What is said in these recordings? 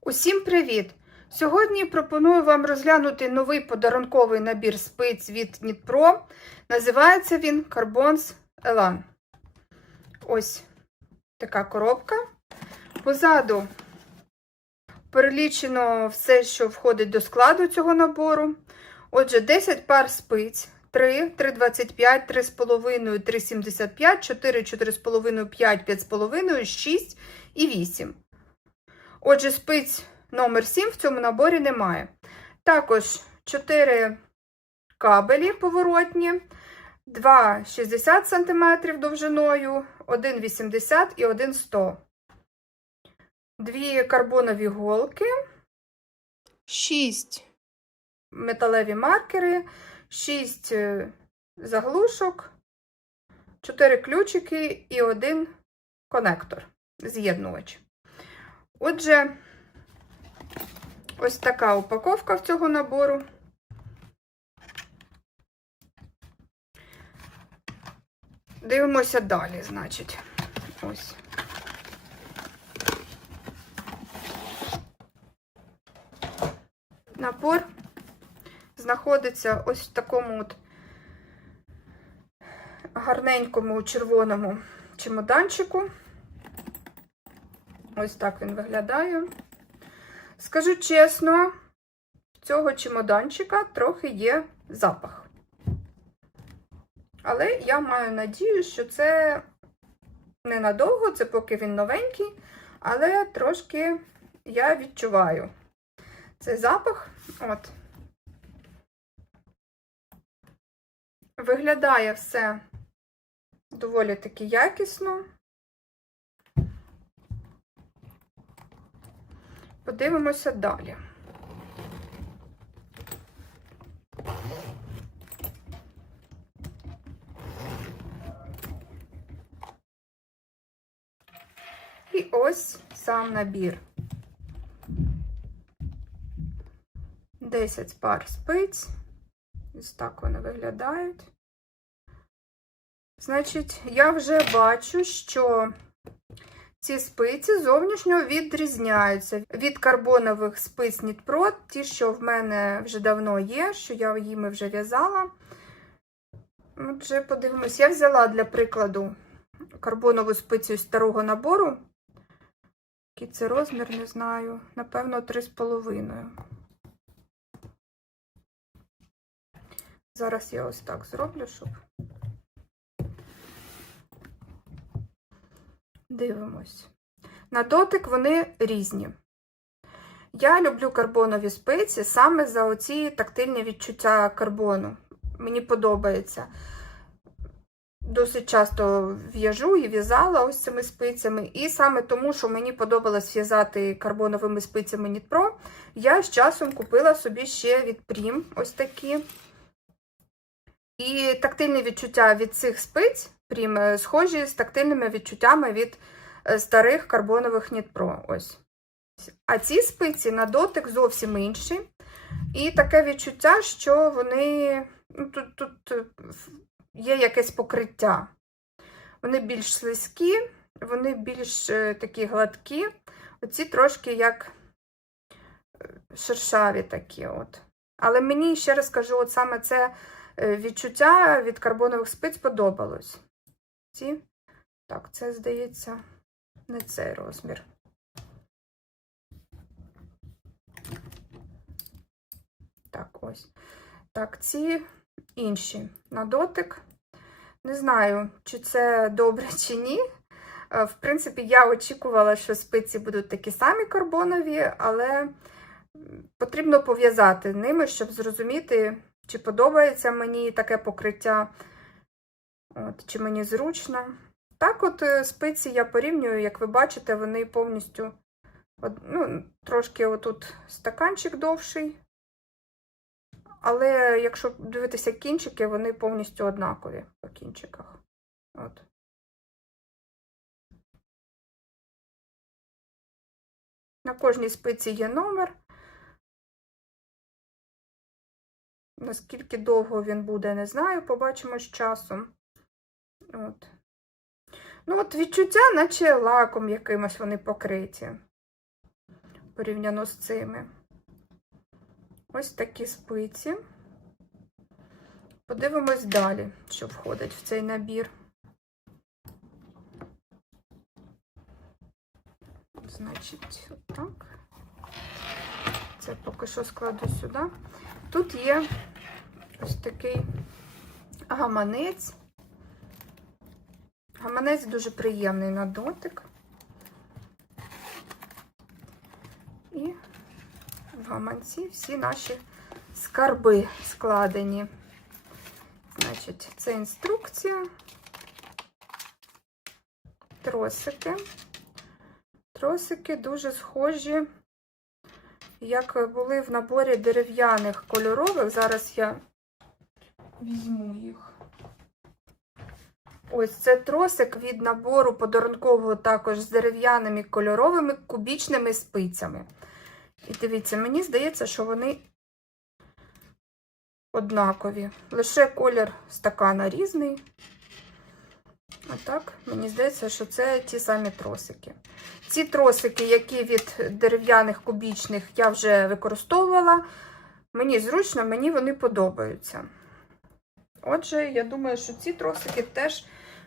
Усім привіт! Сьогодні пропоную вам розглянути новий подарунковий набір спиць від Нітпро. Називається він Carbons Elan. Ось така коробка. Позаду перелічено все, що входить до складу цього набору. Отже, 10 пар спиць. 3, 3,25, 3,5, 3,75, 4, 4,5, 5, 5,5, 6 і 8. Отже, спиць номер 7 в цьому наборі немає. Також 4 кабелі поворотні, 2 60 см довжиною, 1 80 і 1 100 Дві карбонові голки, 6 металеві маркери, 6 заглушок, 4 ключики і 1 конектор, з'єднувач. Отже, ось така упаковка в цього набору. Дивимося далі, значить. Ось. Набор знаходиться ось в такому от гарненькому червоному чемоданчику. Ось так він виглядає. Скажу чесно, цього чемоданчика трохи є запах. Але я маю надію, що це ненадовго, це поки він новенький, але трошки я відчуваю цей запах. От. Виглядає все доволі таки якісно. Подивимося далі. І ось сам набір. 10 пар спиць. Ось так вони виглядають. Значить, я вже бачу, що ці спиці зовнішньо відрізняються від карбонових спиць Нітпро, ті, що в мене вже давно є, що я їми вже в'язала. Отже, подивимось, я взяла для прикладу карбонову спицю старого набору. Який це розмір, не знаю. Напевно, 3,5. Зараз я ось так зроблю, щоб. Дивимось. На дотик вони різні. Я люблю карбонові спиці саме за оці тактильні відчуття карбону. Мені подобається. Досить часто в'яжу і в'язала ось цими спицями. І саме тому, що мені подобалось в'язати карбоновими спицями Nitpro, я з часом купила собі ще від Prim ось такі. І тактильні відчуття від цих спиць Prim схожі з тактильними відчуттями від старих карбонових Nitpro. Ось. А ці спиці на дотик зовсім інші. І таке відчуття, що вони ну, тут, тут є якесь покриття. Вони більш слизькі, вони більш такі гладкі, оці трошки як шершаві такі. от. Але мені, ще раз кажу, от саме це відчуття від карбонових спиць подобалось. Ці, так, це, здається, не цей розмір. Так, ось. Так, ці інші на дотик. Не знаю, чи це добре, чи ні. В принципі, я очікувала, що спиці будуть такі самі карбонові, але потрібно пов'язати ними, щоб зрозуміти, чи подобається мені таке покриття, от, чи мені зручно. Так, от спиці я порівнюю, як ви бачите, вони повністю ну, трошки отут стаканчик довший. Але якщо дивитися кінчики, вони повністю однакові по кінчиках. От. На кожній спиці є номер. Наскільки довго він буде, не знаю, побачимо з часом. От. Ну, от відчуття, наче лаком якимось вони покриті. порівняно з цими. Ось такі спиці. Подивимось далі, що входить в цей набір. Значить, отак. Це поки що складу сюди. Тут є ось такий гаманець. Гаманець дуже приємний на дотик. І в гаманці всі наші скарби складені. Значить, це інструкція, тросики. Тросики дуже схожі, як були в наборі дерев'яних кольорових. Зараз я візьму їх. Ось це тросик від набору подарункового також з дерев'яними кольоровими кубічними спицями. І дивіться, мені здається, що вони однакові. Лише колір стакана різний. А так, мені здається, що це ті самі тросики. Ці тросики, які від дерев'яних кубічних я вже використовувала, мені зручно, мені вони подобаються. Отже, я думаю, що ці тросики теж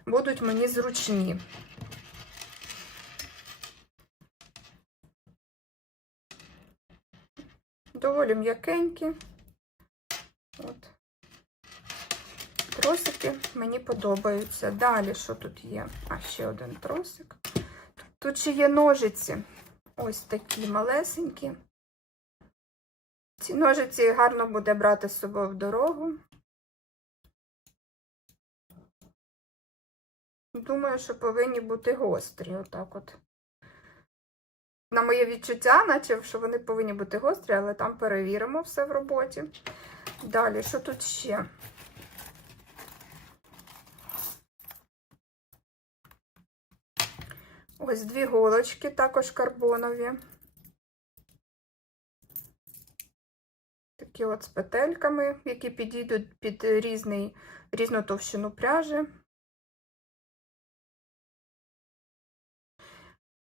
будуть мені зручні. Доволі м'якенькі. От. Тросики мені подобаються. Далі, що тут є? А, ще один тросик. Тут ще є ножиці. Ось такі малесенькі. Ці ножиці гарно буде брати з собою в дорогу. Думаю, що повинні бути гострі. Отак от. На моє відчуття, наче що вони повинні бути гострі, але там перевіримо все в роботі. Далі, що тут ще? Ось дві голочки, також карбонові. Такі от з петельками, які підійдуть під різний, різну товщину пряжі.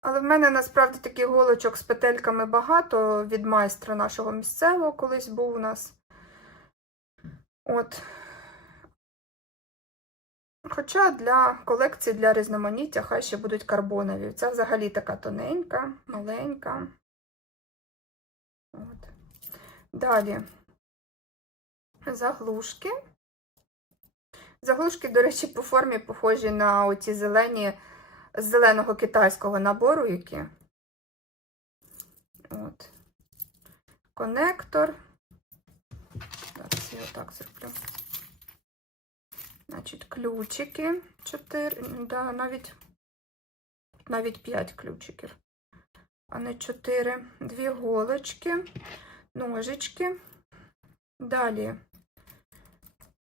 Але в мене насправді таких голочок з петельками багато від майстра нашого місцевого колись був у нас. От. Хоча для колекції для різноманіття хай ще будуть карбонові. Ця взагалі така тоненька, маленька. От. Далі заглушки. Заглушки, до речі, по формі похожі на оті зелені з зеленого китайського набору, які. От. Конектор. Зараз я отак зроблю. Значить, ключики 4, да, навіть навіть 5 ключиків, а не 4. Дві голочки, ножички. Далі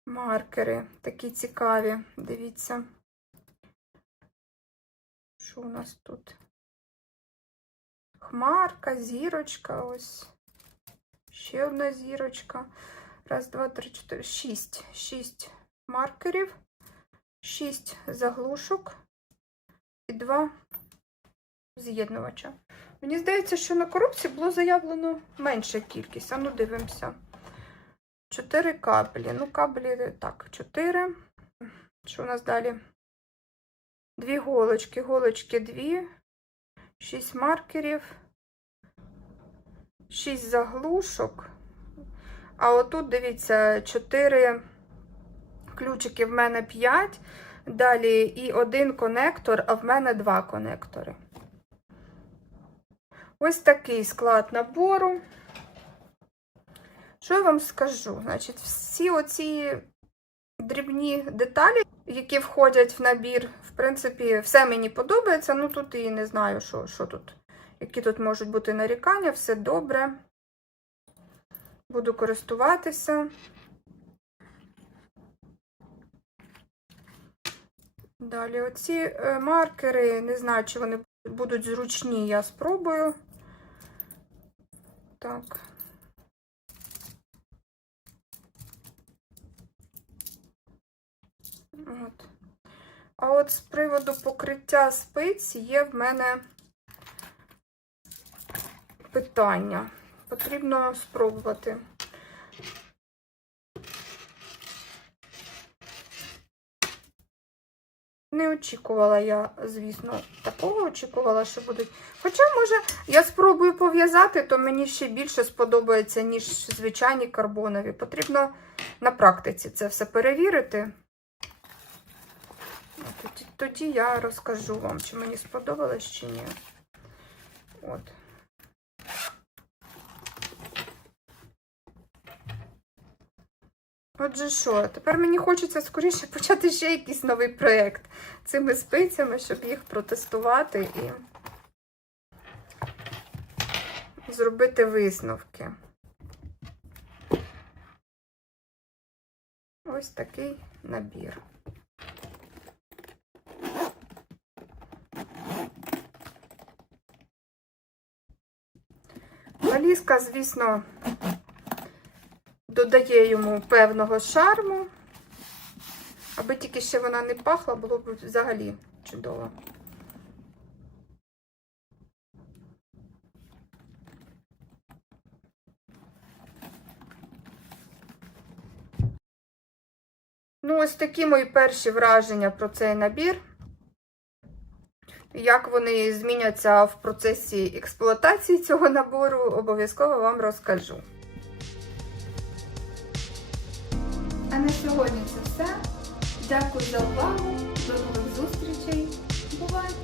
маркери такі цікаві, дивіться. Що у нас тут? Хмарка, зірочка, ось. Ще одна зірочка. Раз, два, три, чотири, шість. Шість маркерів, шість заглушок і два з'єднувача. Мені здається, що на коробці було заявлено менша кількість. А ну дивимося. Чотири кабелі. Ну, кабелі так, чотири. Що у нас далі? Дві голочки, голочки дві, шість маркерів, шість заглушок. А отут, дивіться, чотири ключики в мене 5, далі і один конектор, а в мене два конектори. Ось такий склад набору. Що я вам скажу? Значить, всі оці дрібні деталі, які входять в набір, в принципі, все мені подобається. Ну тут і не знаю, що, що тут, які тут можуть бути нарікання, все добре. Буду користуватися. Далі оці е, маркери, не знаю, чи вони будуть зручні, я спробую. Так. От. А от з приводу покриття спиць є в мене питання. Потрібно спробувати. Не очікувала я, звісно, такого очікувала, що будуть. Хоча, може, я спробую пов'язати, то мені ще більше сподобається, ніж звичайні карбонові. Потрібно на практиці це все перевірити. Тоді, я розкажу вам, чи мені сподобалось, чи ні. От. Отже, що, тепер мені хочеться скоріше почати ще якийсь новий проєкт цими спицями, щоб їх протестувати і зробити висновки. Ось такий набір. Валізка, звісно, додає йому певного шарму. Аби тільки ще вона не пахла, було б взагалі чудово. Ну, ось такі мої перші враження про цей набір. Як вони зміняться в процесі експлуатації цього набору, обов'язково вам розкажу. А на сьогодні це все. Дякую за увагу. До нових зустрічей. Бувайте!